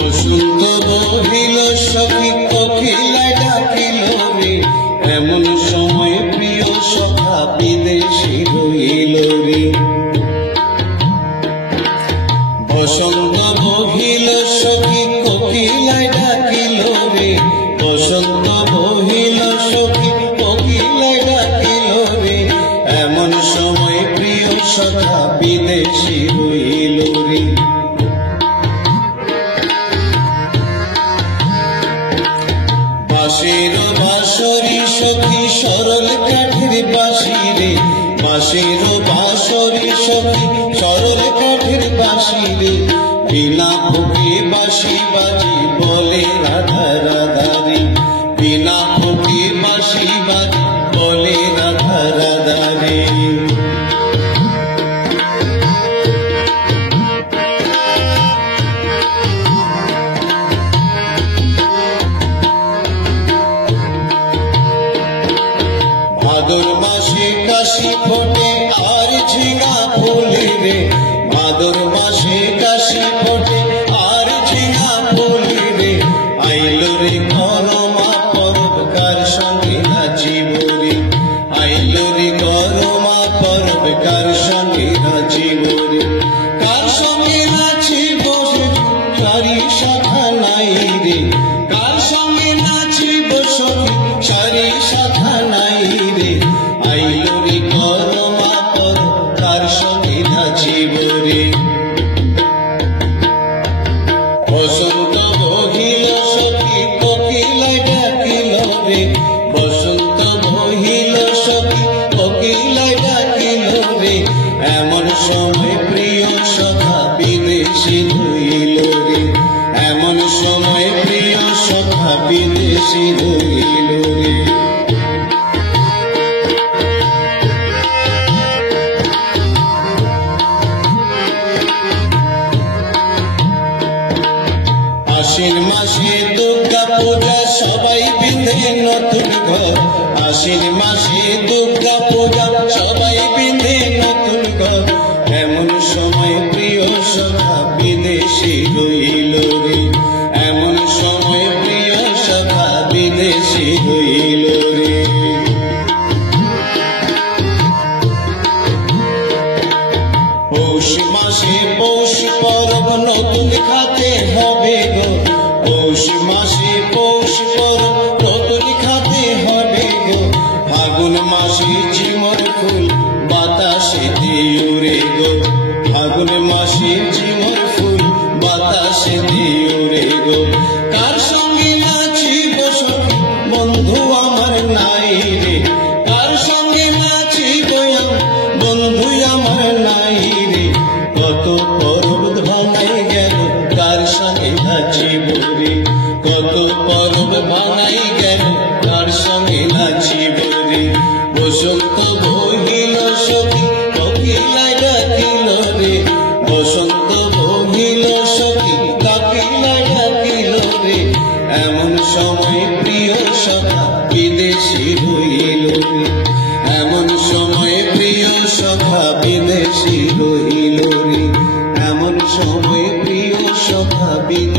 বসন্ত বহিল সখী কোকিলায় ডাকিল রে, এমন সময় প্রিয় সখা বিদেশী হইল রে। বসন্ত বহিল সখী কোকিলায় ডাকিল রে, বসন্ত বহিল সখী কোকিলায় ডাকিল রে, এমন সময় প্রিয় সখা বিদেশী হইল রে। বাঁশির বাঁশরি সখী সরল কাঠের বাঁশি রে, বাঁশির বাঁশরি সখী সরল কাঠের বাঁশি রে, বিনা ফুঁকে বাঁশি বাজি বলে রাধা রাধা রে, বিনা ফুঁকে বাঁশি বাজি বলে রাধা রাধা রে। ভাদর মাসে কাশি ফোটে আর ঝিঙা ফুলে রে, ভাদর মাসে কাশি ফোটে আর ঝিঙা ফুলে রে, আইল রে করমা পরব কার সঙ্গে নাচিব রে, আইল রে করমা পরব কার সঙ্গে নাচিব রে। কার সঙ্গে নাচিব সারি শাখা নাই রে, কার সঙ্গে নাচিব সখী সারি শাখা নাই রে, আইল রে করমা পরব কার সঙ্গে নাচিব রে। বসন্ত বহিল সখী কোকিলায় ডাকিল রে, বসন্ত বহিল সখী কোকিলায় ডাকিল রে, এমন সময় প্রিয় সখা বিদেশী হইল রে, এমন সময় প্রিয় সখা বিদেশী হইল রে। আশ্বিন মাসে দুর্গা পূজা সবাই বিঁধে নতুন ঘর, আশ্বিন মাসে দুর্গা পূজা সবাই বিঁধে নতুন ঘর, এমন সময় প্রিয় সখা বিদেশী হইল রে, এমন সময় প্রিয় সখা বিদেশী হইল রে। পৌষ মাসে পৌষ পরব নতুন খাতে হবে গো, পৌষ মাসে পৌষ পরব নতুন খাতে হবে গো, ফাগুন মাসে ঝিমর ফুল বাতাসে উড়ে গো, ফাগুন মাসে ঝিমর ফুল বাতাসে উড়ে গো। কার সঙ্গে নাচিব সখী বন্ধু আমার নাই রে, কার সঙ্গে নাচিব বন্ধু আমার নাই রে, কত পরব ভাঙাই গেল কার সঙ্গে নাচিব রে, কত পরব ভাঙাই গেল কার সঙ্গে নাচিব রে। বসন্ত বহিল সখী কোকিলায় ডাকিল রে, বসন্ত বহিল সখী কোকিলায় ডাকিল রে, এমন সময় প্রিয় সখা বিদেশী হইল রে, এমন সময় প্রিয় সখা বিদেশী হইল রে, এমন সময় প্রিয় সখা বিদেশী